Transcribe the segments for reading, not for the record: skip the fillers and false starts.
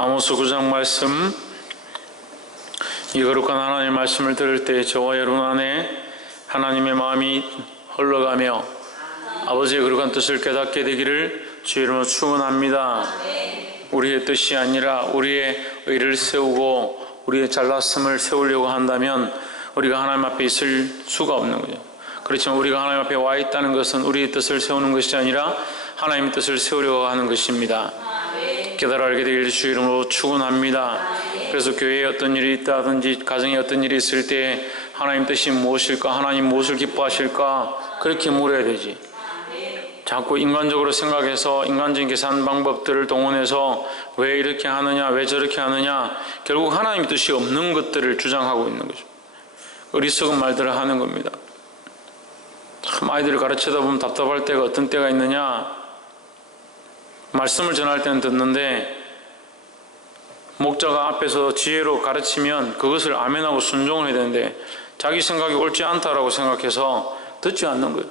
아모스 9장 말씀, 이 거룩한 하나님의 말씀을 들을 때 저와 여러분 안에 하나님의 마음이 흘러가며 아버지의 거룩한 뜻을 깨닫게 되기를 주의 이름으로 축원합니다. 우리의 뜻이 아니라 우리의 의를 세우고 우리의 잘났음을 세우려고 한다면 우리가 하나님 앞에 있을 수가 없는 거죠. 그렇지만 우리가 하나님 앞에 와 있다는 것은 우리의 뜻을 세우는 것이 아니라 하나님의 뜻을 세우려고 하는 것입니다. 깨달아 알게 되기를 주의 이름으로 축원합니다. 그래서 교회에 어떤 일이 있다든지 가정에 어떤 일이 있을 때 하나님 뜻이 무엇일까, 하나님 무엇을 기뻐하실까 그렇게 물어야 되지. 자꾸 인간적으로 생각해서 인간적인 계산 방법들을 동원해서 왜 이렇게 하느냐, 왜 저렇게 하느냐, 결국 하나님 뜻이 없는 것들을 주장하고 있는 거죠. 어리석은 말들을 하는 겁니다. 참 아이들을 가르치다 보면 답답할 때가 어떤 때가 있느냐, 말씀을 전할 때는 듣는데 목자가 앞에서 지혜로 가르치면 그것을 아멘하고 순종을 해야 되는데 자기 생각이 옳지 않다라고 생각해서 듣지 않는 거예요.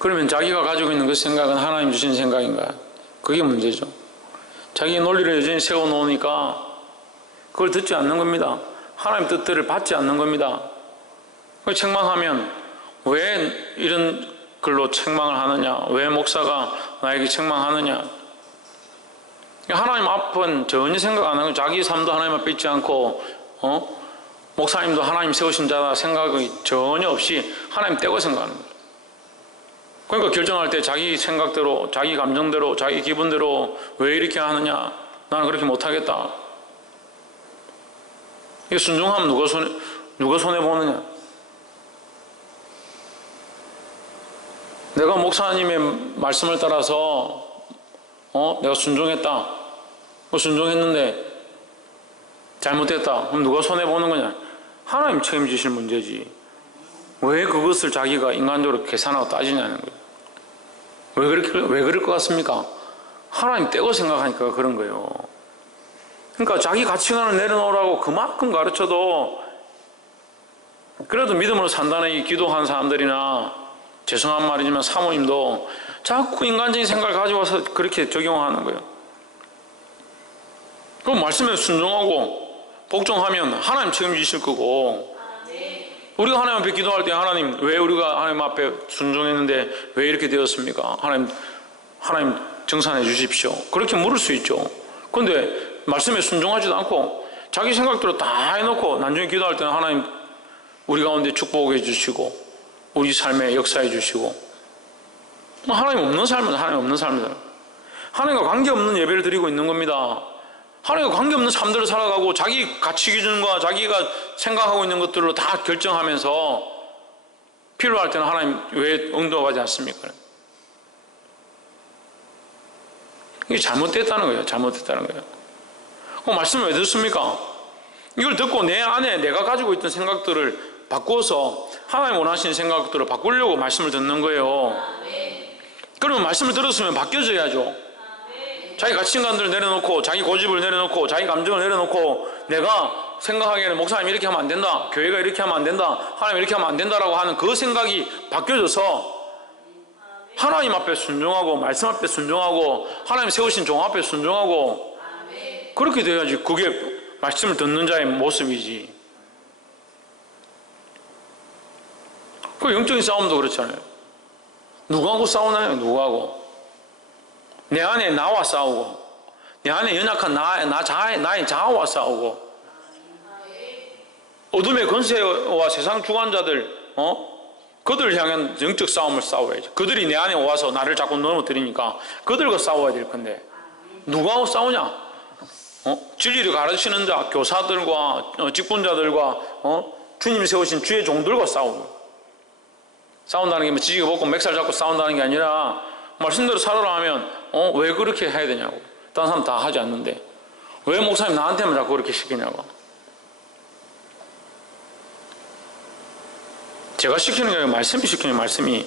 그러면 자기가 가지고 있는 그 생각은 하나님 주신 생각인가? 그게 문제죠. 자기 논리를 여전히 세워놓으니까 그걸 듣지 않는 겁니다. 하나님 뜻들을 받지 않는 겁니다. 책망하면 왜 이런 글로 책망을 하느냐, 왜 목사가 나에게 책망하느냐. 하나님 앞은 전혀 생각 안 하고 자기 삶도 하나님 앞에 있지 않고 목사님도 하나님 세우신 자다 생각이 전혀 없이 하나님 떼고 생각하는 거예요. 그러니까 결정할 때 자기 생각대로, 자기 감정대로, 자기 기분대로 왜 이렇게 하느냐, 나는 그렇게 못하겠다. 이게 순종하면 누가 손해보느냐. 내가 목사님의 말씀을 따라서 내가 순종했다. 순종했는데 잘못했다. 그럼 누가 손해보는 거냐? 하나님 책임지실 문제지. 왜 그것을 자기가 인간적으로 계산하고 따지냐는 거예요. 왜 그럴 것 같습니까? 하나님 떼고 생각하니까 그런 거예요. 그러니까 자기 가치관을 내려놓으라고 그만큼 가르쳐도 그래도 믿음으로 산다는 이 기도한 사람들이나 죄송한 말이지만 사모님도 자꾸 인간적인 생각을 가져와서 그렇게 적용하는 거예요. 그럼 말씀에 순종하고 복종하면 하나님 책임지실 거고, 우리가 하나님 앞에 기도할 때 하나님 왜 우리가 하나님 앞에 순종했는데 왜 이렇게 되었습니까? 하나님 정산해 주십시오. 그렇게 물을 수 있죠. 그런데 말씀에 순종하지도 않고 자기 생각대로 다 해놓고 나중에 기도할 때는 하나님 우리 가운데 축복해 주시고 우리 삶에 역사해 주시고, 하나님 없는 삶은 하나님 없는 삶이다. 하나님과 관계없는 예배를 드리고 있는 겁니다. 하나님과 관계없는 삶들을 살아가고 자기 가치 기준과 자기가 생각하고 있는 것들로 다 결정하면서 필요할 때는 하나님 왜 응답하지 않습니까? 이게 잘못됐다는 거예요. 잘못됐다는 거예요. 그럼 말씀을 왜 듣습니까? 이걸 듣고 내 안에 내가 가지고 있던 생각들을 바꾸어서 하나님 원하시는 생각들을 바꾸려고 말씀을 듣는 거예요. 그러면 말씀을 들었으면 바뀌어져야죠. 자기 가치관들을 내려놓고 자기 고집을 내려놓고 자기 감정을 내려놓고 내가 생각하기에는 목사님 이렇게 하면 안 된다, 교회가 이렇게 하면 안 된다, 하나님 이렇게 하면 안 된다라고 하는 그 생각이 바뀌어져서 하나님 앞에 순종하고 말씀 앞에 순종하고 하나님 세우신 종 앞에 순종하고 그렇게 돼야지 그게 말씀을 듣는 자의 모습이지. 그 영적인 싸움도 그렇잖아요. 누구하고 싸우나요? 누구하고? 내 안에 나와 싸우고, 내 안에 연약한 나의 자아와 싸우고, 어둠의 권세와 세상 주관자들, 그들을 향한 영적 싸움을 싸워야지. 그들이 내 안에 와서 나를 자꾸 넘어뜨리니까 그들과 싸워야 될 건데, 누구하고 싸우냐? 진리를 가르치는 자, 교사들과 직분자들과 주님이 세우신 주의 종들과 싸운다는 게 뭐 지지고 볶고 맥살 잡고 싸운다는 게 아니라 말씀대로 살아라 하면 왜 그렇게 해야 되냐고. 다른 사람 다 하지 않는데 왜 목사님 나한테만 자꾸 그렇게 시키냐고. 제가 시키는 게 아니라 말씀이 시키는 말씀이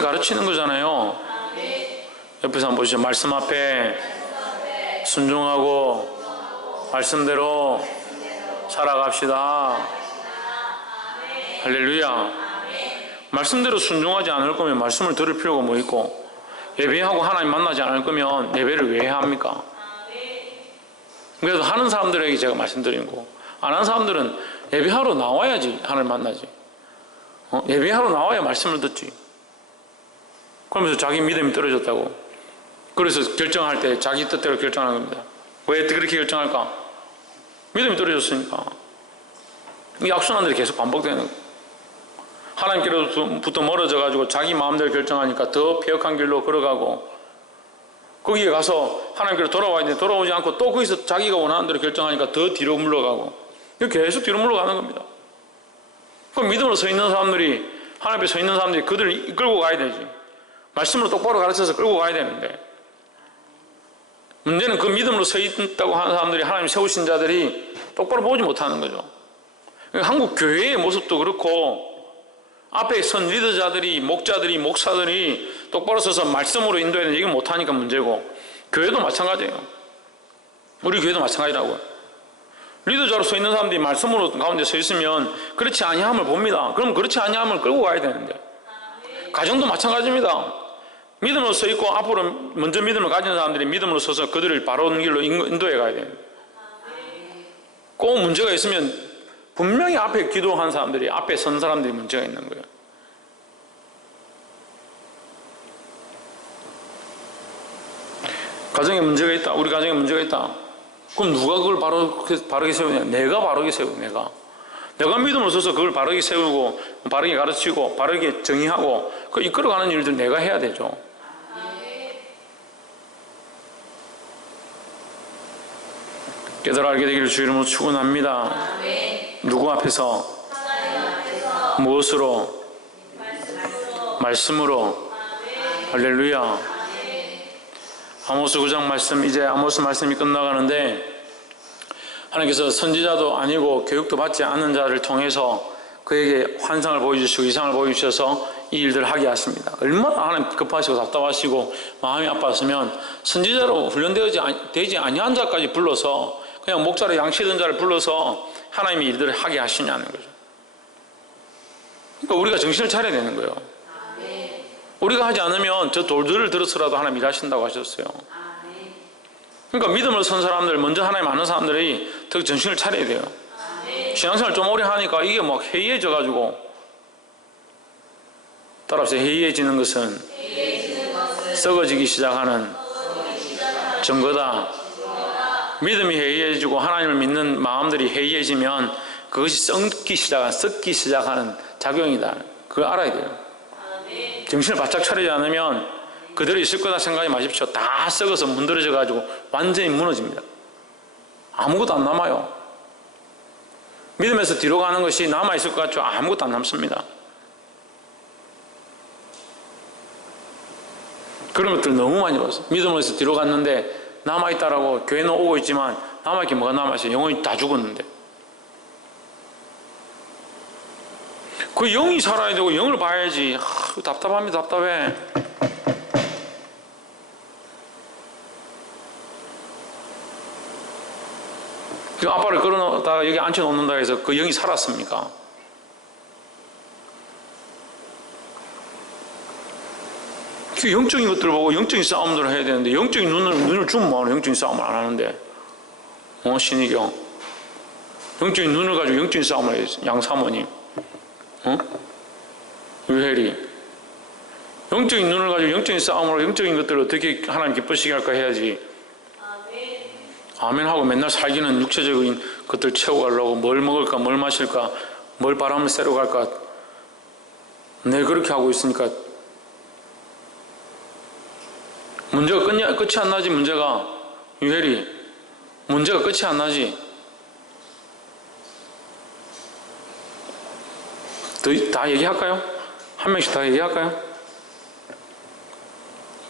가르치는 거잖아요. 옆에서 한번 보시죠. 말씀 앞에 순종하고 말씀대로 살아갑시다. 할렐루야. 말씀대로 순종하지 않을 거면 말씀을 들을 필요가 뭐 있고, 예배하고 하나님 만나지 않을 거면 예배를 왜 해야 합니까? 그래서 하는 사람들에게 제가 말씀드린 거, 안 하는 사람들은 예배하러 나와야지 하나님 만나지. 예배하러 나와야 말씀을 듣지. 그러면서 자기 믿음이 떨어졌다고. 그래서 결정할 때 자기 뜻대로 결정하는 겁니다. 왜 그렇게 결정할까? 믿음이 떨어졌으니까. 이 악순환들이 계속 반복되는 거예요. 하나님께로부터 멀어져가지고 자기 마음대로 결정하니까 더 폐역한 길로 걸어가고, 거기에 가서 하나님께로 돌아와야 되는데 돌아오지 않고 또 거기서 자기가 원하는 대로 결정하니까 더 뒤로 물러가고, 계속 뒤로 물러가는 겁니다. 그럼 믿음으로 서 있는 사람들이, 하나님 앞에 서 있는 사람들이 그들을 이끌고 가야 되지. 말씀으로 똑바로 가르쳐서 끌고 가야 되는데, 문제는 그 믿음으로 서 있다고 하는 사람들이, 하나님 세우신 자들이 똑바로 보지 못하는 거죠. 한국 교회의 모습도 그렇고, 앞에 선 리더자들이, 목자들이, 목사들이 똑바로 서서 말씀으로 인도해야 되는 얘기를 못하니까 문제고, 교회도 마찬가지예요. 우리 교회도 마찬가지라고요. 리더자로 서 있는 사람들이 말씀으로 가운데 서 있으면 그렇지 아니함을 봅니다. 그럼 그렇지 아니함을 끌고 가야 되는데, 가정도 마찬가지입니다. 믿음으로 서 있고 앞으로 먼저 믿음을 가진 사람들이 믿음으로 서서 그들을 바른 길로 인도해 가야 됩니다. 꼭 문제가 있으면 분명히 앞에 기도한 사람들이, 앞에 선 사람들이 문제가 있는 거예요. 가정에 문제가 있다. 우리 가정에 문제가 있다. 그럼 누가 그걸 바르게 세우냐? 내가 바르게 세우고, 내가 믿음으로 서서 그걸 바르게 세우고, 바르게 가르치고, 바르게 정의하고, 그 이끌어가는 일들 내가 해야 되죠. 깨달아 알게 되기를 주 이름으로 축원합니다. 누구 앞에서? 무엇으로? 말씀으로. 할렐루야. 아모스 9장 말씀, 이제 아모스 말씀이 끝나가는데, 하나님께서 선지자도 아니고 교육도 받지 않은 자를 통해서 그에게 환상을 보여주시고 이상을 보여주셔서 이 일들을 하게 하십니다. 얼마나 하나님 급하시고 답답하시고 마음이 아팠으면 선지자로 훈련되지 아니한 자까지 불러서, 그냥 목자로 양치던 자를 불러서 하나님이 일들을 하게 하시냐는 거죠. 그러니까 우리가 정신을 차려야 되는 거예요. 우리가 하지 않으면 저 돌들을 들어서라도 하나님 일하신다고 하셨어요. 그러니까 믿음을 선 사람들, 먼저 하나님 아는 사람들이 더 정신을 차려야 돼요. 신앙생활 좀 오래 하니까 이게 막 해이해져가지고, 따라서 해이해지는 것은 썩어지기 시작하는 증거다. 믿음이 해이해지고 하나님을 믿는 마음들이 해이해지면 그것이 썩기 시작하는 작용이다. 그걸 알아야 돼요. 정신을 바짝 차리지 않으면 그대로 있을 거다 생각하지 마십시오. 다 썩어서 문드러져가지고 완전히 무너집니다. 아무것도 안 남아요. 믿음에서 뒤로 가는 것이 남아있을 것 같죠? 아무것도 안 남습니다. 그런 것들 너무 많이 봤어요. 믿음에서 뒤로 갔는데 남아있다라고 교회는 오고 있지만 남아있게 뭐가 남아있어요? 영혼이 다 죽었는데. 그 영이 살아야 되고 영을 봐야지. 답답합니다. 답답해. 그 아빠를 끌어놓다가 여기 앉혀놓는다 해서 그 영이 살았습니까? 그 영적인 것들을 보고 영적인 싸움들을 해야 되는데, 영적인 눈을 주면 뭐하노? 영적인 싸움을 안 하는데. 신의경. 영적인 눈을 가지고 영적인 싸움을 해요. 양사모님. 유혜리. 영적인 눈을 가지고 영적인 싸움으로 영적인 것들을 어떻게 하나님 기쁘시게 할까 해야지. 아멘 하고 맨날 살기는 육체적인 것들 채워가려고 뭘 먹을까, 뭘 마실까, 뭘 바람을 쐬러 갈까, 늘 그렇게 하고 있으니까 문제가 끝이 안 나지. 문제가, 유혜리, 문제가 끝이 안 나지. 다 얘기할까요? 한 명씩 다 얘기할까요?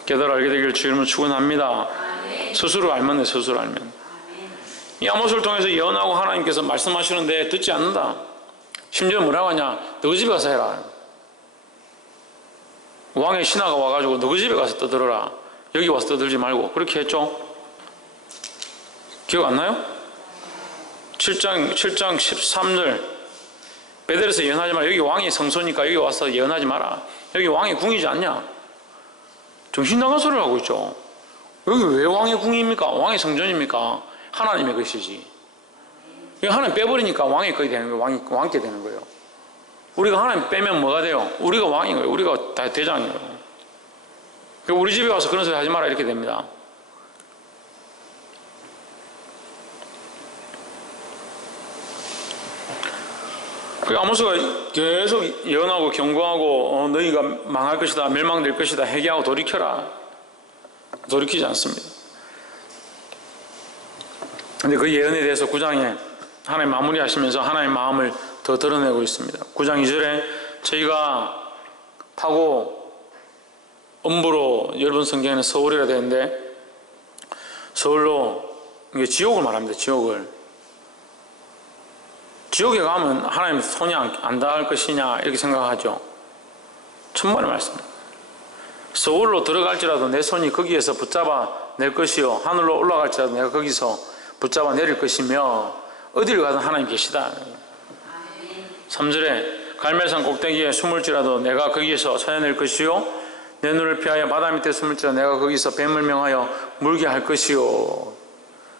깨달아 알게 되기를 주 이름으로 축원합니다. 스스로 알면 돼. 스스로 알면. 이 아모스를 통해서 예언하고 하나님께서 말씀하시는데 듣지 않는다. 심지어 뭐라고 하냐? 너희 집에 가서 해라. 왕의 신하가 와가지고 너희 집에 가서 떠들어라. 여기 와서 떠들지 말고. 그렇게 했죠. 기억 안 나요? 7장 13절 베델에서 예언하지 마라. 여기 왕이 성소니까 여기 와서 예언하지 마라. 여기 왕의 궁이지 않냐? 정신 나간 소리를 하고 있죠. 여기 왜 왕의 궁입니까? 왕의 성전입니까? 하나님의 것이지. 이거 하나님 빼버리니까 왕의 것이 되는 거예요. 왕께 되는 거예요. 우리가 하나님 빼면 뭐가 돼요? 우리가 왕인 거예요. 우리가 다 대장이에요. 우리 집에 와서 그런 소리 하지 마라 이렇게 됩니다. 아모스가 계속 예언하고 경고하고 너희가 망할 것이다, 멸망될 것이다, 회개하고 돌이켜라. 돌이키지 않습니다. 근데 그 예언에 대해서 9장에 하나님 마무리하시면서 하나님의 마음을 더 드러내고 있습니다. 9장 2절에 저희가 타고 음부로, 여러분 성경에는 서울이라 되는데 서울로, 이게 지옥을 말합니다. 지옥에 가면 하나님 손이 안 닿을 것이냐 이렇게 생각하죠. 천만의 말씀입니다. 서울로 들어갈지라도 내 손이 거기에서 붙잡아 낼 것이요, 하늘로 올라갈지라도 내가 거기서 붙잡아 내릴 것이며 어디를 가든 하나님 계시다. 3절에 갈멜산 꼭대기에 숨을지라도 내가 거기에서 찾아낼 것이요, 내 눈을 피하여 바다 밑에 숨을지라도 내가 거기서 뱀을 명하여 물게 할 것이요.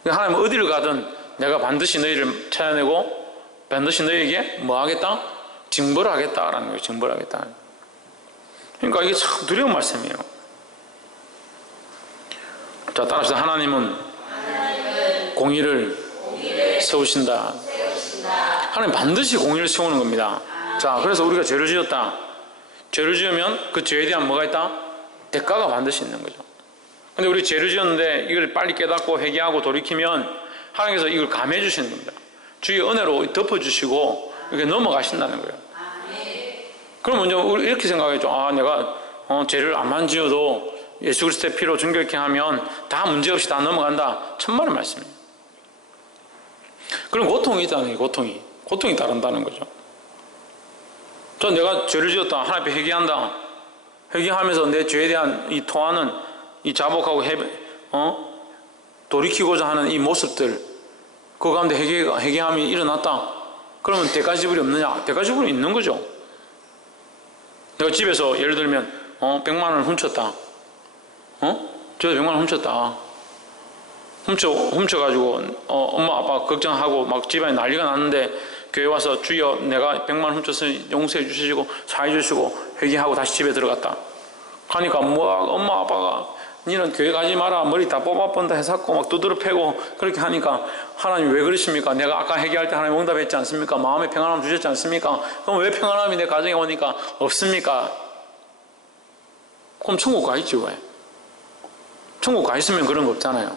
하나님은 어디를 가든 내가 반드시 너희를 찾아내고 반드시 너희에게 뭐 하겠다? 징벌을 하겠다라는 거예요. 징벌을 하겠다. 그러니까 이게 참 두려운 말씀이에요. 자, 따라서 하나님은 공의를 세우신다. 하나님 반드시 공의를 세우는 겁니다. 자, 그래서 우리가 죄를 지었다. 죄를 지으면 그 죄에 대한 뭐가 있다? 대가가 반드시 있는 거죠. 근데 우리 죄를 지었는데 이걸 빨리 깨닫고 회개하고 돌이키면 하나님께서 이걸 감해 주시는 겁니다. 주의 은혜로 덮어주시고 이렇게 넘어가신다는 거예요. 그럼 먼저 우리 이렇게 생각하겠죠. 아, 내가 죄를 암만 지어도 예수 그리스도의 피로 정결케 하면 다 문제없이 다 넘어간다. 천만의 말씀이에요. 그럼 고통이 있다는 거예요. 고통이 따른다는 거죠. 저 내가 죄를 지었다. 하나님 앞에 회개한다. 회개하면서 내 죄에 대한 이 토하는 이 자복하고 돌이키고자 하는 이 모습들, 그 가운데 회개함이 일어났다. 그러면 대가지불이 없느냐? 대가지불이 있는 거죠. 내가 집에서 예를 들면 100만 원을 훔쳤다. 저도 100만 원 훔쳤다. 훔쳐가지고 엄마 아빠 걱정하고 막 집안에 난리가 났는데 교회 와서 주여 내가 100만 원 훔쳤으니 용서해 주시고 사해 주시고 회개하고 다시 집에 들어갔다. 가니까 엄마 아빠가 니는 교회 가지 마라, 머리 다 뽑아본다 해갖고 막 두드러 패고 그렇게 하니까 하나님 왜 그러십니까? 내가 아까 회개할 때 하나님 응답했지 않습니까? 마음에 평안함 주셨지 않습니까? 그럼 왜 평안함이 내 가정에 오니까 없습니까? 그럼 천국 가 있지 왜? 천국 가 있으면 그런 거 없잖아요.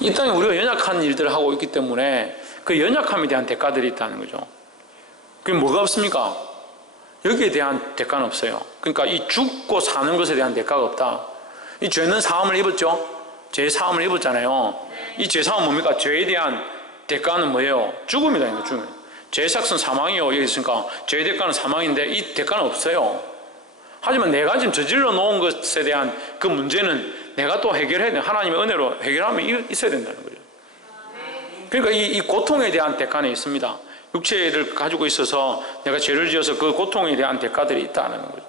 이 땅에 우리가 연약한 일들을 하고 있기 때문에 그 연약함에 대한 대가들이 있다는 거죠. 그게 뭐가 없습니까? 여기에 대한 대가는 없어요. 그러니까 이 죽고 사는 것에 대한 대가가 없다. 이 죄는 사함을 입었죠? 죄 사함을 입었잖아요. 이 죄 사함은 뭡니까? 죄에 대한 대가는 뭐예요? 죽음이다. 이거 죽음. 죄의 삭은 사망이요. 여기 있으니까 죄의 대가는 사망인데 이 대가는 없어요. 하지만 내가 지금 저질러 놓은 것에 대한 그 문제는 내가 또 해결해야 돼. 하나님의 은혜로 해결하면 있어야 된다는 거죠. 그러니까 이 고통에 대한 대가는 있습니다. 육체를 가지고 있어서 내가 죄를 지어서 그 고통에 대한 대가들이 있다는 거죠.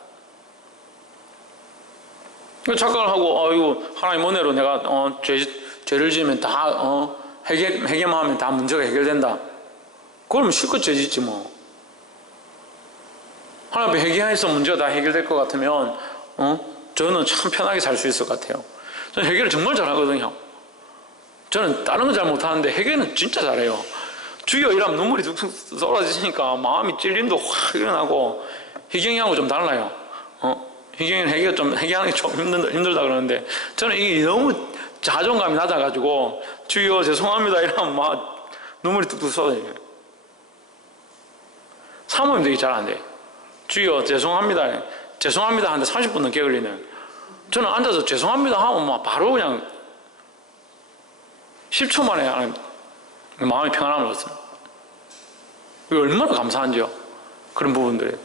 착각을 하고 이거 하나님 은혜로 내가 죄를 지으면 다 회개만 하면 다 문제가 해결된다. 그러면 실컷 죄 짓지 뭐. 하나님 앞에 회개해서 문제가 다 해결될 것 같으면 저는 참 편하게 살 수 있을 것 같아요. 저는 회개를 정말 잘하거든요. 저는 다른 건 잘 못하는데 회개는 진짜 잘해요. 주여 이러면 눈물이 뚝뚝 쏟아지니까 마음이 찔림도 확 일어나고. 희경이하고 좀 달라요. 희경이는 회개하는 게 좀 힘들다 그러는데 저는 이게 너무 자존감이 낮아가지고 주여 죄송합니다 이러면 막 눈물이 뚝뚝 쏟아져요. 사모님도 이게 잘 안 돼. 주여 죄송합니다 하는데 30분 넘게 걸리는. 저는 앉아서 죄송합니다 하면 막 바로 그냥 10초 만에 마음의 평안함을 얻습니다. 이거 얼마나 감사한지요. 그런 부분들에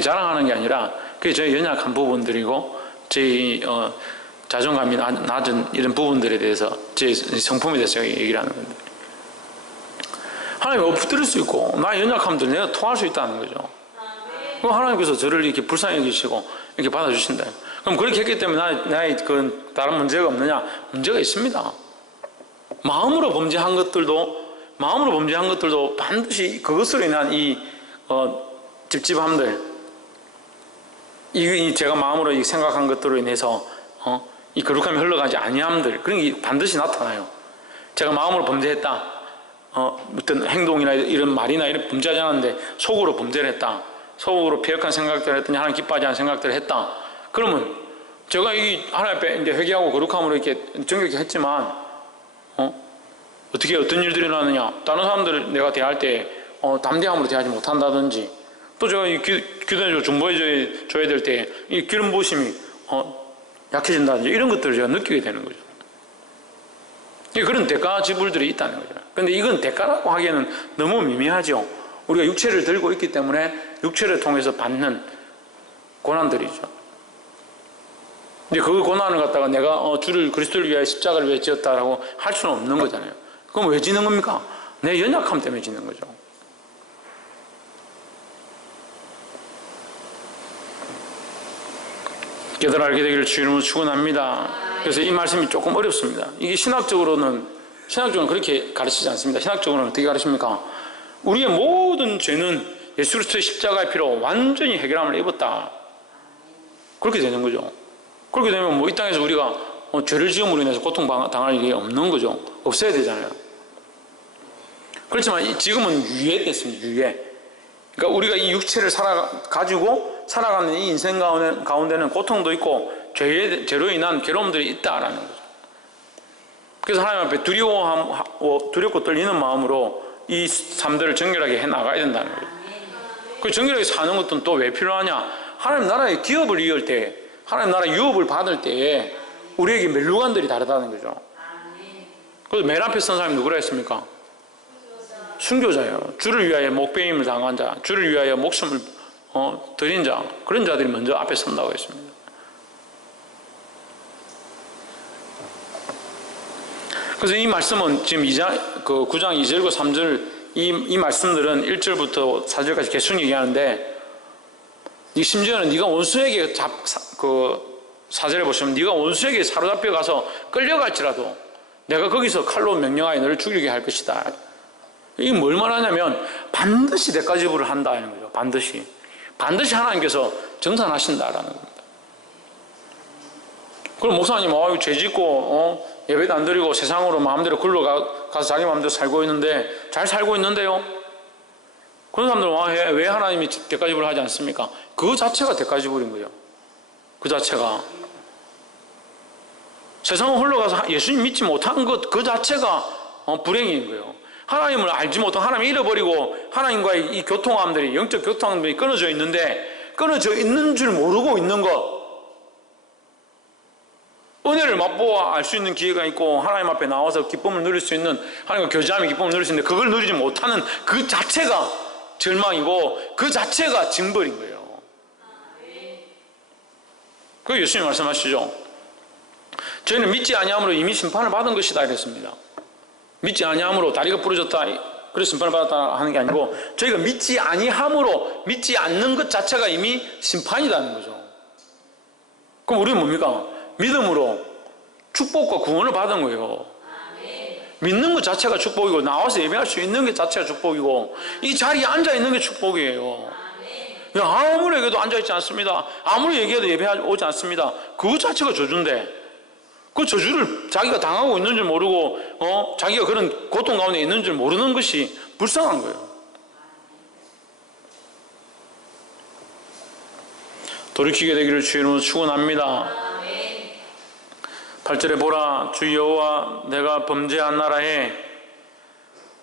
자랑하는 게 아니라 그게 저희 연약한 부분들이고 저희 자존감이 낮은 이런 부분들에 대해서 제 성품에 대해서 얘기를 하는 건데, 하나님이 엎드릴 수 있고 나의 연약함들 내가 통할 수 있다는 거죠. 그럼 하나님께서 저를 이렇게 불쌍히 여기시고 이렇게 받아주신다. 그럼 그렇게 했기 때문에 나의 그 다른 문제가 없느냐? 문제가 있습니다. 마음으로 범죄한 것들도 반드시 그것으로 인한 이 찝찝함들, 이 제가 마음으로 생각한 것들로 인해서 이 거룩함이 흘러가지 아니함들, 그런 게 반드시 나타나요. 제가 마음으로 범죄했다. 어떤 행동이나 이런 말이나 이런 범죄하지 않았는데 속으로 범죄를 했다. 속으로 패역한 생각들을 했더니 하나님 기뻐하지 않은 생각들을 했다. 그러면 제가 이 하나님 앞에 이제 회개하고 거룩함으로 이렇게 정결케 했지만 어떻게 어떤 일들이 일어나느냐? 다른 사람들을 내가 대할 때 담대함으로 대하지 못한다든지, 또 제가 이 기도해 중보해 줘야 될 때 이 기름 부으심이 약해진다든지 이런 것들을 제가 느끼게 되는 거죠. 그런 대가 지불들이 있다는 거죠. 그런데 이건 대가라고 하기에는 너무 미미하죠. 우리가 육체를 들고 있기 때문에 육체를 통해서 받는 고난들이죠. 근데 그 고난을 갖다가 내가 주를 그리스도를 위하여 십자가를 위해 지었다라고 할 수는 없는 거잖아요. 그럼 왜 지는 겁니까? 내 연약함 때문에 지는 거죠. 깨달아 알게 되기를 주 이름으로 축원합니다. 그래서 이 말씀이 조금 어렵습니다. 이게 신학적으로는 그렇게 가르치지 않습니다. 신학적으로는 어떻게 가르칩니까? 우리의 모든 죄는 예수 그리스도의 십자가의 피로 완전히 해결함을 입었다. 그렇게 되는 거죠. 그렇게 되면 이 땅에서 우리가 죄를 지음으로 인해서 고통당할 일이 없는 거죠. 없어야 되잖아요. 그렇지만 지금은 유예됐습니다. 유예. 그러니까 우리가 이 육체를 가지고 살아가는 이 인생 가운데는 고통도 있고 죄로 인한 괴로움들이 있다라는 거죠. 그래서 하나님 앞에 두렵고 떨리는 마음으로 이 삶들을 정결하게 해나가야 된다는 거죠. 그 정결하게 사는 것은 또 왜 필요하냐? 하나님 나라의 기업을 이을 때, 하나님 나라 유업을 받을 때에 우리에게 멸류관들이 다르다는 거죠. 그래서 맨 앞에 선 사람이 누구라 했습니까? 순교자예요. 주를 위하여 목배임을 당한 자, 주를 위하여 목숨을 드린 자, 그런 자들이 먼저 앞에 선다고 했습니다. 그래서 이 말씀은 지금 9장 2절과 3절 이 말씀들은 1절부터 4절까지 계속 얘기하는데, 심지어는 네가 원수에게 4절에 보시면 네가 원수에게 사로잡혀 가서 끌려갈지라도 내가 거기서 칼로 명령하여 너를 죽이게 할 것이다. 이게 뭘 말하냐면 반드시 대가 지불을 한다는 거죠. 반드시 하나님께서 정산하신다라는 겁니다. 그럼 목사님 죄 짓고 예배도 안 드리고 세상으로 마음대로 굴러가서 자기 마음대로 살고 있는데 잘 살고 있는데요. 그런 사람들은 왜 하나님이 대가 지불을 하지 않습니까? 그 자체가 대가 지불인 거예요. 그 자체가 세상을 흘러가서 예수님 믿지 못한 것 그 자체가 불행인 거예요. 하나님을 알지 못하고 하나님을 잃어버리고 하나님과의 이 교통함들이, 영적 교통함들이 끊어져 있는데, 끊어져 있는 줄 모르고 있는 것, 은혜를 맛보아 알 수 있는 기회가 있고 하나님 앞에 나와서 기쁨을 누릴 수 있는, 하나님과 교제하며 기쁨을 누릴 수 있는데 그걸 누리지 못하는 그 자체가 절망이고 그 자체가 징벌인 거예요. 그 예수님 말씀하시죠. 저희는 믿지 아니함으로 이미 심판을 받은 것이다 이랬습니다. 믿지 아니함으로 다리가 부러졌다 그래서 심판을 받았다 하는 게 아니고, 저희가 믿지 아니함으로, 믿지 않는 것 자체가 이미 심판이라는 거죠. 그럼 우리는 뭡니까? 믿음으로 축복과 구원을 받은 거예요. 믿는 것 자체가 축복이고, 나와서 예배할 수 있는 것 자체가 축복이고, 이 자리에 앉아 있는 게 축복이에요. 아무리 얘기해도 앉아 있지 않습니다. 아무리 얘기해도 예배 오지 않습니다. 그 자체가 저주인데, 그 저주를 자기가 당하고 있는 줄 모르고 자기가 그런 고통 가운데 있는 줄 모르는 것이 불쌍한 거예요. 돌이키게 되기를 주 이름으로 축원합니다. 8절에 보라, 주 여호와 내가 범죄한 나라에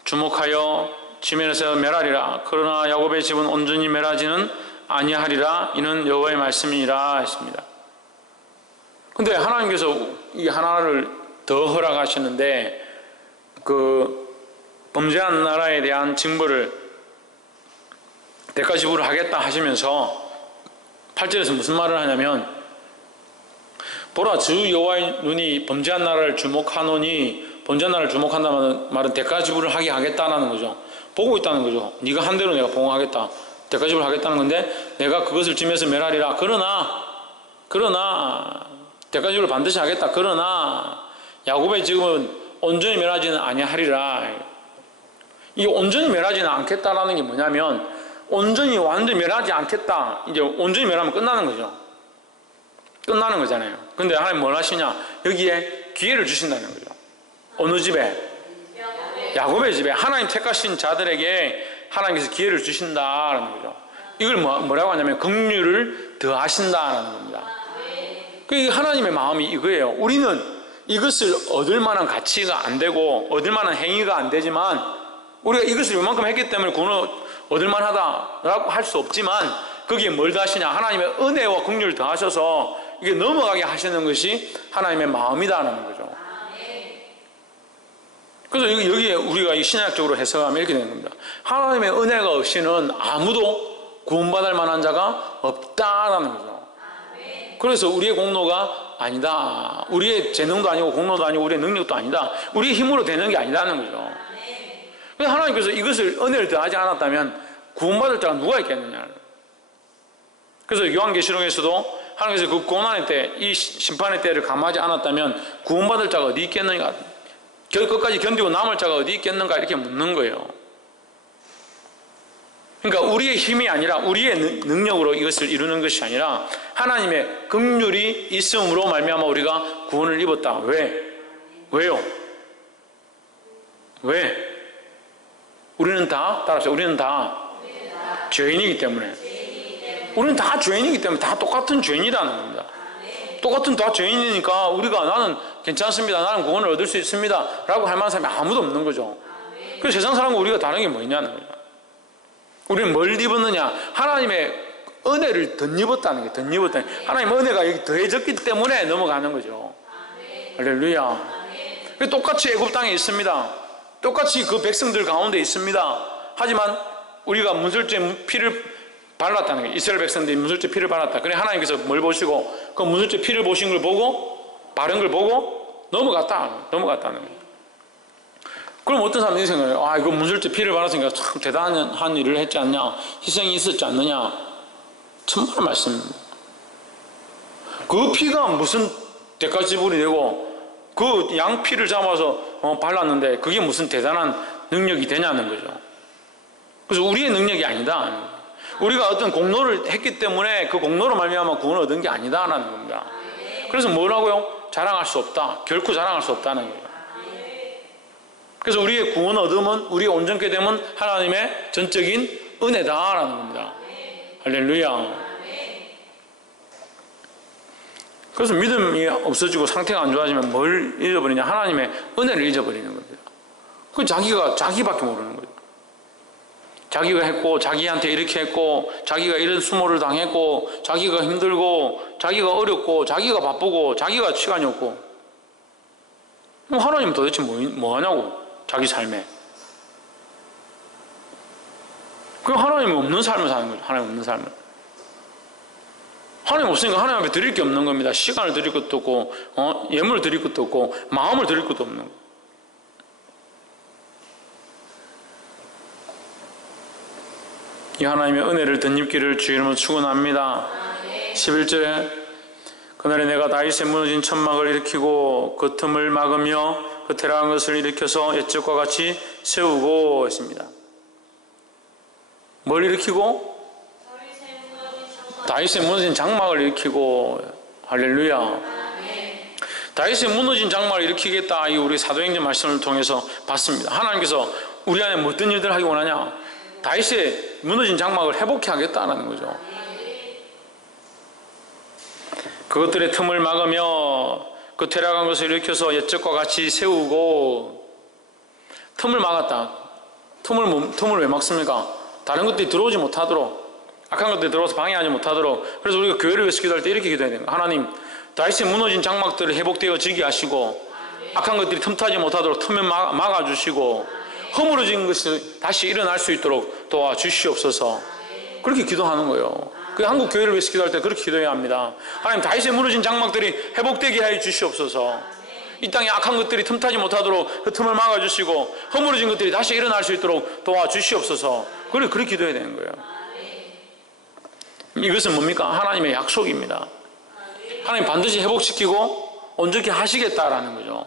주목하여 지면에서 멸하리라. 그러나 야곱의 집은 온전히 멸하지는 아니하리라. 이는 여호와의 말씀이니라 했습니다. 근데 하나님께서 이 하나를 더 허락하시는데, 그 범죄한 나라에 대한 징벌을 대가 지불을 하겠다 하시면서 8절에서 무슨 말을 하냐면, 보라, 주 여호와의 눈이 범죄한 나라를 주목하노니, 범죄한 나라를 주목한다는 말은 대가 지불을 하게 하겠다는 거죠. 보고 있다는 거죠. 네가 한 대로 내가 봉하겠다. 대가집을 하겠다는 건데 내가 그것을 짐에서 멸하리라. 그러나 대가집을 반드시 하겠다. 그러나 야곱의 지금은 온전히 멸하지는 아니하리라. 이 온전히 멸하지는 않겠다라는 게 뭐냐면 온전히 완전히 멸하지 않겠다. 이제 온전히 멸하면 끝나는 거죠. 끝나는 거잖아요. 근데 하나님 뭘 하시냐? 여기에 기회를 주신다는 거죠. 어느 집에? 야곱의 집에. 하나님 택하신 자들에게 하나님께서 기회를 주신다라는 거죠. 이걸 뭐라고 하냐면 긍휼을 더하신다라는 겁니다. 그 하나님의 마음이 이거예요. 우리는 이것을 얻을 만한 가치가 안 되고 얻을 만한 행위가 안 되지만 우리가 이것을 이만큼 했기 때문에 구원을 얻을 만하다라고 할 수 없지만 거기에 뭘 더하시냐? 하나님의 은혜와 긍휼을 더하셔서 이게 넘어가게 하시는 것이 하나님의 마음이다라는 거죠. 그래서 여기에 우리가 신약적으로 해석하면 이렇게 되는 겁니다. 하나님의 은혜가 없이는 아무도 구원받을 만한 자가 없다라는 거죠. 그래서 우리의 공로가 아니다. 우리의 재능도 아니고 공로도 아니고 우리의 능력도 아니다. 우리의 힘으로 되는 게 아니라는 거죠. 그래서 하나님께서 이것을 은혜를 더하지 않았다면 구원받을 자가 누가 있겠느냐. 그래서 요한계시록에서도 하나님께서 그 고난의 때, 이 심판의 때를 감하지 않았다면 구원받을 자가 어디 있겠는가? 끝까지 견디고 남을 자가 어디 있겠는가? 이렇게 묻는 거예요. 그러니까 우리의 힘이 아니라 우리의 능력으로 이것을 이루는 것이 아니라 하나님의 긍휼이 있음으로 말미암아 우리가 구원을 입었다. 왜요? 왜? 우리는 다 따라합시다. 우리는 다 죄인이기 때문에. 우리는 다 죄인이기 때문에 다 똑같은 죄인이라는 겁니다. 똑같은 다 죄인이니까 우리가 나는 괜찮습니다. 나는 구원을 얻을 수 있습니다. 라고 할 만한 사람이 아무도 없는 거죠. 그래서 세상 사람과 우리가 다른 게 뭐냐는 거예요. 우리는 뭘 입었느냐? 하나님의 은혜를 덧입었다는 게 덧입었다는 게 하나님의 은혜가 여기 더해졌기 때문에 넘어가는 거죠. 할렐루야. 똑같이 애굽 땅에 있습니다. 똑같이 그 백성들 가운데 있습니다. 하지만 우리가 문설주에 피를 발랐다는 거예요. 이스라엘 백성들이 문설주에 피를 발랐다. 그래 하나님께서 뭘 보시고 그 문설주에 피를 보신 걸 보고 바른 걸 보고 넘어갔다는 거예요. 그럼 어떤 사람들이 생각해요. 아, 이거 문설주에 피를 발랐으니까 참 대단한 일을 했지 않냐, 희생이 있었지 않느냐. 정말 말씀입니다. 그 피가 무슨 대가지불이 되고 그 양피를 잡아서 발랐는데 그게 무슨 대단한 능력이 되냐는 거죠. 그래서 우리의 능력이 아니다. 우리가 어떤 공로를 했기 때문에 그 공로로 말미암아 구원을 얻은 게 아니다라는 겁니다. 그래서 뭐라고요? 자랑할 수 없다. 결코 자랑할 수 없다는 거예요. 그래서 우리의 구원 얻음은, 우리의 온전케 됨은 하나님의 전적인 은혜다라는 겁니다. 할렐루야. 그래서 믿음이 없어지고 상태가 안 좋아지면 뭘 잊어버리냐? 하나님의 은혜를 잊어버리는 겁니다. 그 자기밖에 모르는 거예요. 자기가 했고, 자기한테 이렇게 했고, 자기가 이런 수모를 당했고, 자기가 힘들고, 자기가 어렵고, 자기가 바쁘고, 자기가 시간이 없고. 그럼 하나님은 도대체 뭐 하냐고? 자기 삶에. 그럼 하나님이 없는 삶을 사는 거죠. 하나님 없는 삶을. 하나님 없으니까 하나님 앞에 드릴 게 없는 겁니다. 시간을 드릴 것도 없고, 예물을 드릴 것도 없고, 마음을 드릴 것도 없는 거예요. 이 하나님의 은혜를 덧입기를 주의 이름으로 축원합니다. 11절에 그날에 내가 다윗의 무너진 천막을 일으키고 그 틈을 막으며 그 테라한 것을 일으켜서 옛적과 같이 세우고 했습니다. 뭘 일으키고? 다윗의 무너진 장막을 일으키고. 할렐루야. 다윗의 무너진 장막을 일으키겠다. 이 우리 사도행전 말씀을 통해서 봤습니다. 하나님께서 우리 안에 어떤 일들을 하기 원하냐? 다윗의 무너진 장막을 회복해 하겠다는 거죠. 그것들의 틈을 막으며 그 퇴락한 것을 일으켜서 옛적과 같이 세우고. 틈을 막았다. 틈을 왜 막습니까? 다른 것들이 들어오지 못하도록, 악한 것들이 들어와서 방해하지 못하도록. 그래서 우리가 교회를 위해서 기도할 때 이렇게 기도해야 됩니다. 하나님, 다윗의 무너진 장막들을 회복되어지게 하시고 악한 것들이 틈타지 못하도록 틈을 막아주시고 허물어진 것이 다시 일어날 수 있도록 도와주시옵소서. 그렇게 기도하는 거예요. 그 한국 교회를 위해서 기도할 때 그렇게 기도해야 합니다. 하나님, 다윗의 무너진 장막들이 회복되게 하여 주시옵소서. 이 땅에 악한 것들이 틈타지 못하도록 그 틈을 막아주시고 허물어진 것들이 다시 일어날 수 있도록 도와주시옵소서. 그렇게 기도해야 되는 거예요. 이것은 뭡니까? 하나님의 약속입니다. 하나님 반드시 회복시키고 온전히 하시겠다라는 거죠.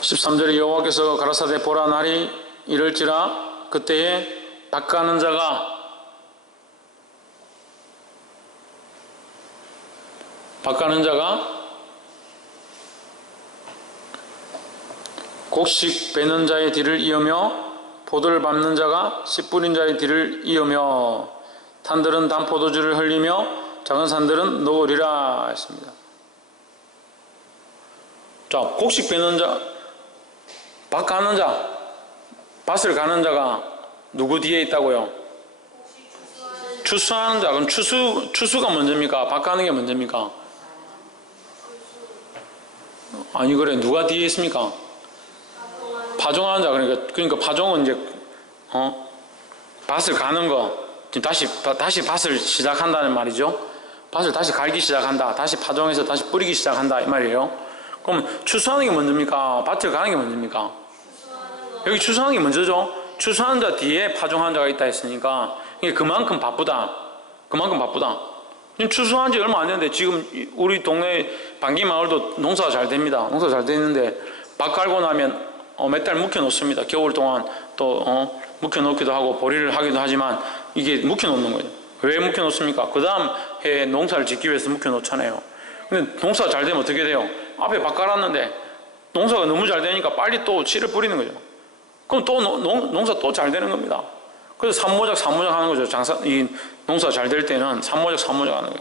13절에 여호와께서 가라사대 보라 날이 이럴지라 그때에 밭가는 자가 곡식 베는 자의 뒤를 이으며 포도를 밟는 자가 씨 뿌린 자의 뒤를 이으며 산들은 단 포도주를 흘리며 작은 산들은 녹으리라 했습니다. 자, 곡식 베는 자, 밭 가는 자, 밭을 가는 자가 누구 뒤에 있다고요? 추수하는 자. 그럼 추수가 먼저입니까? 밭 가는 게 먼저입니까? 아니, 그래. 누가 뒤에 있습니까? 파종하는 자. 그러니까 파종은 이제, 밭을 가는 거. 지금 다시 밭을 시작한다는 말이죠. 밭을 다시 갈기 시작한다. 다시 파종해서 다시 뿌리기 시작한다. 이 말이에요. 그럼 추수하는 게 먼저입니까? 밭을 가는 게 먼저입니까? 여기 추수하는 게 먼저죠. 추수하는 자 뒤에 파종하는 자가 있다 했으니까 이게 그만큼 바쁘다. 지금 추수한 지 얼마 안 됐는데 지금 우리 동네 방기마을도 농사가 잘 됩니다. 농사 잘 되는데 밭 갈고 나면 몇 달 묵혀 놓습니다. 겨울 동안 또 묵혀 놓기도 하고 보리를 하기도 하지만 이게 묵혀 놓는 거예요. 왜 묵혀 놓습니까? 그 다음 해에 농사를 짓기 위해서 묵혀 놓잖아요. 근데 농사가 잘 되면 어떻게 돼요? 앞에 밭 갈았는데 농사가 너무 잘 되니까 빨리 또 씨를 뿌리는 거죠. 그럼 또 농사 또 잘 되는 겁니다. 그래서 삼모작 하는 거죠. 이 농사 잘 될 때는 삼모작 하는 거예요.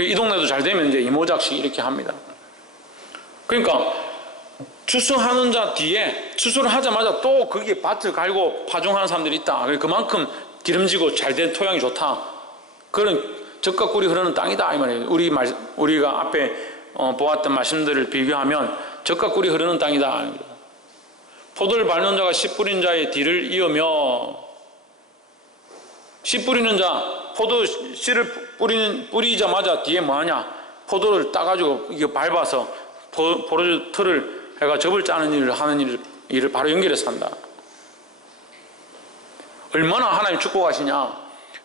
이 동네도 잘 되면 이제 이모작씩 이렇게 합니다. 그러니까 추수하는 자 뒤에 추수를 하자마자 또 거기에 밭을 갈고 파종하는 사람들이 있다. 그만큼 기름지고 잘 된 토양이 좋다. 그런 젖과 꿀이 흐르는 땅이다 이 말이에요. 우리가 앞에 보았던 말씀들을 비교하면 젖과 꿀이 흐르는 땅이다. 포도를 밟는 자가 씨 뿌린 자의 뒤를 이으며, 씨 뿌리는 자, 포도 씨를 뿌리자마자 뒤에 뭐하냐? 포도를 따가지고 이거 밟아서 포도주 틀을 해가 즙을 짜는 일을 하는 일을 바로 연결해서 한다. 얼마나 하나님 축복하시냐?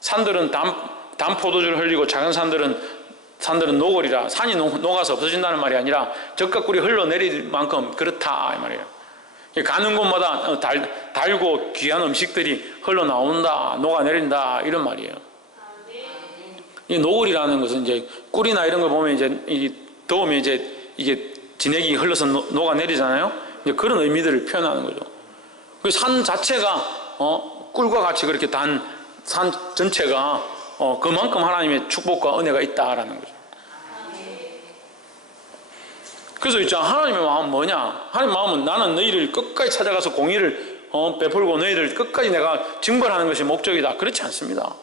산들은 단 포도주를 흘리고 작은 산들은 녹으리라. 산이 녹아서 없어진다는 말이 아니라 젖과 꿀이 흘러내릴 만큼 그렇다 이 말이에요. 가는 곳마다 달고 귀한 음식들이 흘러나온다, 녹아내린다 이런 말이에요. 이 녹으리라는 것은 이제 꿀이나 이런 걸 보면 이제 더우면 이제 이게 진액이 흘러서 녹아내리잖아요. 이제 그런 의미들을 표현하는 거죠. 그 산 자체가 꿀과 같이 그렇게 단 산 전체가 그만큼 하나님의 축복과 은혜가 있다라는 거죠. 그래서 있잖아, 하나님의 마음은 뭐냐? 하나님의 마음은 나는 너희를 끝까지 찾아가서 공의를 베풀고 너희를 끝까지 내가 징벌하는 것이 목적이다. 그렇지 않습니다.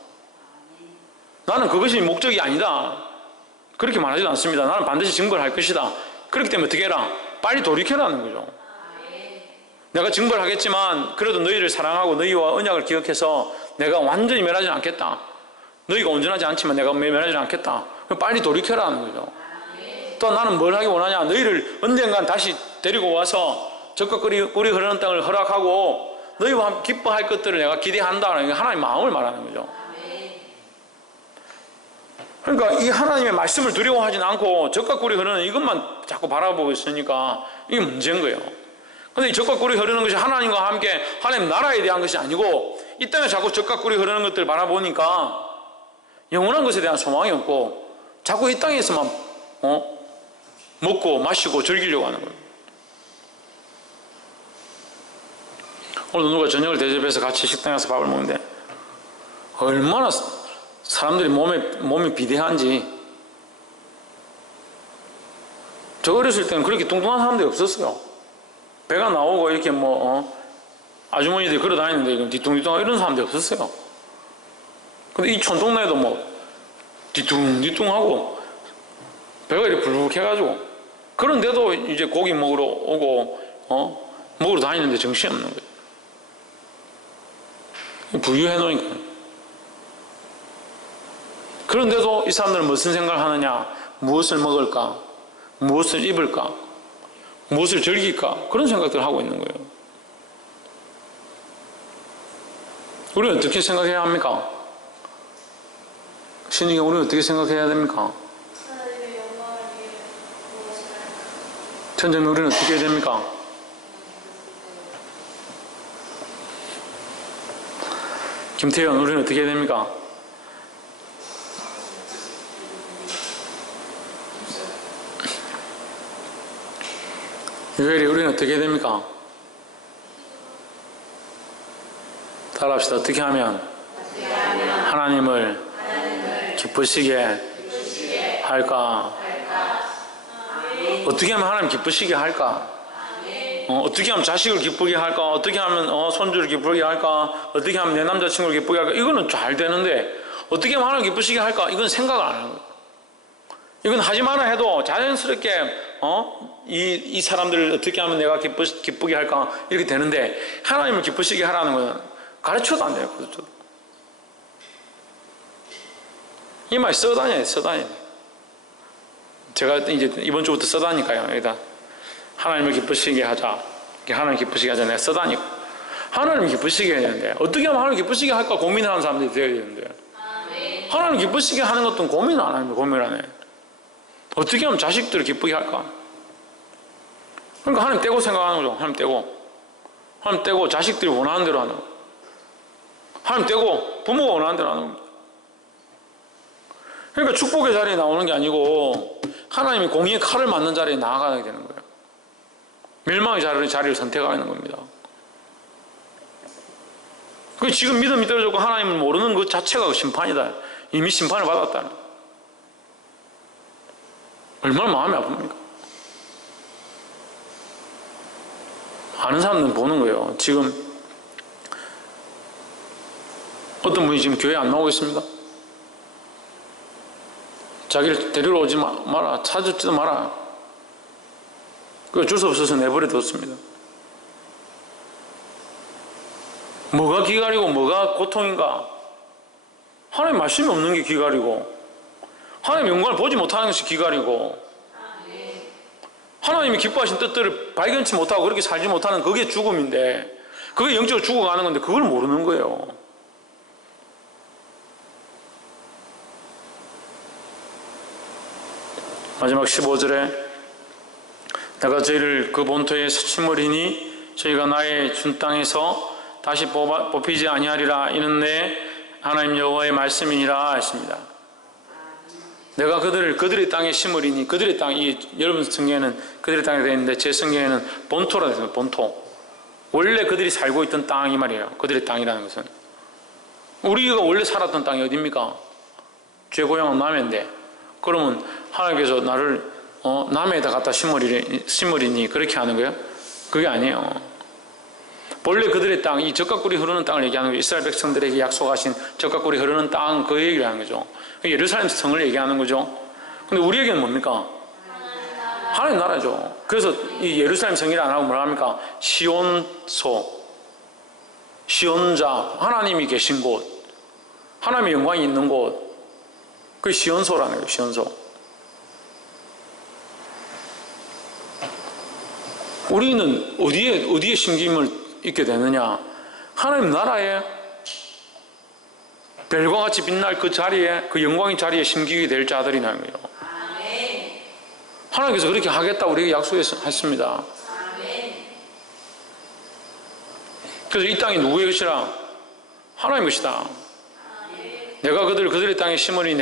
나는 그것이 목적이 아니다. 그렇게 말하지도 않습니다. 나는 반드시 징벌할 것이다. 그렇기 때문에 어떻게 해라? 빨리 돌이켜라는 거죠. 내가 징벌하겠지만 그래도 너희를 사랑하고 너희와 언약을 기억해서 내가 완전히 멸하지는 않겠다. 너희가 온전하지 않지만 내가 멸하지는 않겠다. 빨리 돌이켜라는 거죠. 또 나는 뭘 하기 원하냐? 너희를 언젠간 다시 데리고 와서 젖과 꿀이 흐르는 땅을 허락하고 너희와 함께 기뻐할 것들을 내가 기대한다는 게 하나님의 마음을 말하는 거죠. 그러니까 이 하나님의 말씀을 두려워하지는 않고 젖과 꿀이 흐르는 이것만 자꾸 바라보고 있으니까 이게 문제인 거예요. 그런데 이 젖과 꿀이 흐르는 것이 하나님과 함께 하나님 나라에 대한 것이 아니고 이 땅에 자꾸 젖과 꿀이 흐르는 것들을 바라보니까 영원한 것에 대한 소망이 없고 자꾸 이 땅에서만 먹고 마시고 즐기려고 하는 거예요. 오늘 누가 저녁을 대접해서 같이 식당에서 밥을 먹는데 얼마나 사람들이 몸이 비대한지. 저 어렸을 때는 그렇게 뚱뚱한 사람들이 없었어요. 배가 나오고 이렇게 아주머니들이 걸어 다니는데 뒤뚱뒤뚱 이런 사람들이 없었어요. 근데 이 촌동네도 뒤뚱뒤뚱하고 배가 이렇게 불룩해가지고 그런데도 이제 고기 먹으러 오고 먹으러 다니는데 정신이 없는 거예요. 부유해 놓으니까. 그런데도 이 사람들은 무슨 생각을 하느냐? 무엇을 먹을까? 무엇을 입을까? 무엇을 즐길까? 그런 생각들을 하고 있는 거예요. 우리는 어떻게 생각해야 합니까? 신이게 우리는 어떻게 생각해야 됩니까? 천정님 우리는 어떻게 해야 됩니까? 김태현 우리는 어떻게 해야 됩니까? 유혜리 우리는 어떻게 해야 됩니까? 따라합시다. 어떻게 하면 하나님을 기쁘시게 할까? 어떻게 하면 하나님 기쁘시게 할까? 어떻게 하면 자식을 기쁘게 할까? 어떻게 하면 손주를 기쁘게 할까? 어떻게 하면 내 남자친구를 기쁘게 할까? 이거는 잘 되는데 어떻게 하면 하나님 기쁘시게 할까? 이건 생각을 안 하는 거예요. 이건 하지 마라 해도 자연스럽게 이 사람들을 어떻게 하면 내가 기쁘게 할까? 이렇게 되는데 하나님을 기쁘시게 하라는 거는 가르쳐도 안 돼요. 이 말 써다녀요. 제가 이제 이번 주부터 써다니까요. 여기다 하나님을 기쁘시게 하자. 하나님 기쁘시게 하자. 내가 써다니고 하나님 기쁘시게 해야 되는데 어떻게 하면 하나님 기쁘시게 할까 고민하는 사람들이 되어야 되는데 하나님 기쁘시게 하는 것도 고민을 안 합니다. 고민을 안 해. 어떻게 하면 자식들을 기쁘게 할까? 그러니까 하나님 떼고 생각하는 거죠. 하나님 떼고 자식들이 원하는 대로 하는 거. 하나님 떼고 부모가 원하는 대로 하는 겁니다. 그러니까 축복의 자리에 나오는 게 아니고 하나님이 공의의 칼을 맞는 자리에 나아가게 되는 거예요. 멸망의 자리를 선택하는 겁니다. 지금 믿음이 떨어졌고 하나님을 모르는 것 자체가 심판이다. 이미 심판을 받았다는 거예요. 얼마나 마음이 아픕니까? 아는 사람들은 보는 거예요. 지금 어떤 분이 지금 교회 안 나오고 있습니다. 자기를 데리러 오지 마라. 찾지도 마라. 그걸 줄 수 없어서 내버려 뒀습니다. 뭐가 기갈이고 뭐가 고통인가? 하나님 말씀이 없는 게 기갈이고 하나님 영광을 보지 못하는 것이 기갈이고 하나님이 기뻐하신 뜻들을 발견치 못하고 그렇게 살지 못하는 그게 죽음인데 그게 영적으로 죽어가는 건데 그걸 모르는 거예요. 마지막 15절에 내가 저희를 그 본토에 심으리니 저희가 나의 준 땅에서 다시 뽑히지 아니하리라. 이는 내 하나님 여호와의 말씀이니라 했습니다. 내가 그들의 땅에 심으리니 그들의 땅이 여러분 성경에는 그들의 땅에 되어 있는데 제 성경에는 본토라 되어 있습니다. 본토. 원래 그들이 살고 있던 땅이 말이에요. 그들의 땅이라는 것은 우리가 원래 살았던 땅이 어디입니까? 죄 고향은 남해인데 그러면 하나님께서 나를 남해에다 갖다 심으리니 그렇게 하는 거예요? 그게 아니에요. 본래 그들의 땅, 이 젖가꿀이 흐르는 땅을 얘기하는 거예요. 이스라엘 백성들에게 약속하신 젖가꿀이 흐르는 땅, 그 얘기를 하는 거죠. 예루살렘 성을 얘기하는 거죠. 근데 우리에게는 뭡니까? 하나님 나라죠. 그래서 이 예루살렘 성이라 안 하고 뭐라 합니까? 시온소, 시온자, 하나님이 계신 곳, 하나님의 영광이 있는 곳, 그게 시온소라는 거예요. 시온소. 우리는 어디에 심김을 있게 되느냐? 하나님 나라에 별과 같이 빛날 그 자리에, 그 영광의 자리에 심기게 될 자들이라는 거예요. 하나님께서 그렇게 하겠다고 우리에게 약속했습니다. 그래서 이 땅이 누구의 것이라? 하나님의 것이다. 내가 그들의 땅에 심으니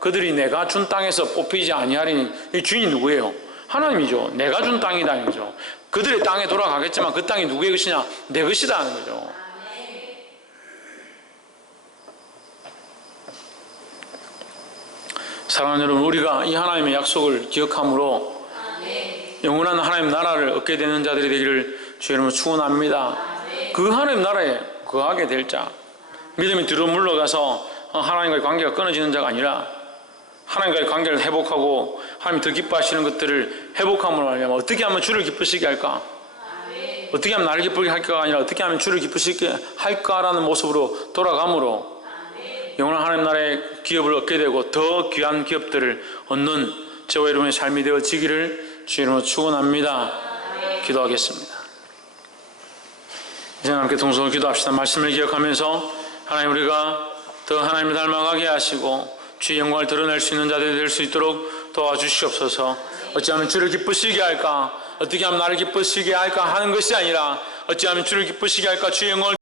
그들이 내가 준 땅에서 뽑히지 아니하리니. 이 주인이 누구예요? 하나님이죠. 내가 준 땅이다 이거죠. 그들의 땅에 돌아가겠지만 그 땅이 누구의 것이냐? 내 것이다 하는 거죠. 사랑하는 여러분, 우리가 이 하나님의 약속을 기억함으로 영원한 하나님 나라를 얻게 되는 자들이 되기를 주의 이름으로 축원합니다. 그 하나님 나라에 거하게 될 자, 믿음이 들어 물러가서 하나님과의 관계가 끊어지는 자가 아니라 하나님과의 관계를 회복하고 하나님 더 기뻐하시는 것들을 회복함으로 말미암아 어떻게 하면 주를 기쁘시게 할까? 어떻게 하면 나를 기쁘게 할까가 아니라 어떻게 하면 주를 기쁘시게 할까라는 모습으로 돌아감으로 영원한 하나님 나라의 기업을 얻게 되고 더 귀한 기업들을 얻는 저와 여러분의 삶이 되어지기를 주의 이름으로 축원합니다. 기도하겠습니다. 이제 함께 동성으로 기도합시다. 말씀을 기억하면서 하나님, 우리가 더 하나님을 닮아가게 하시고 주의 영광을 드러낼 수 있는 자들이 될 수 있도록 도와주시옵소서. 어찌하면 주를 기쁘시게 할까, 어떻게 하면 나를 기쁘시게 할까 하는 것이 아니라 어찌하면 주를 기쁘시게 할까, 주의 영광을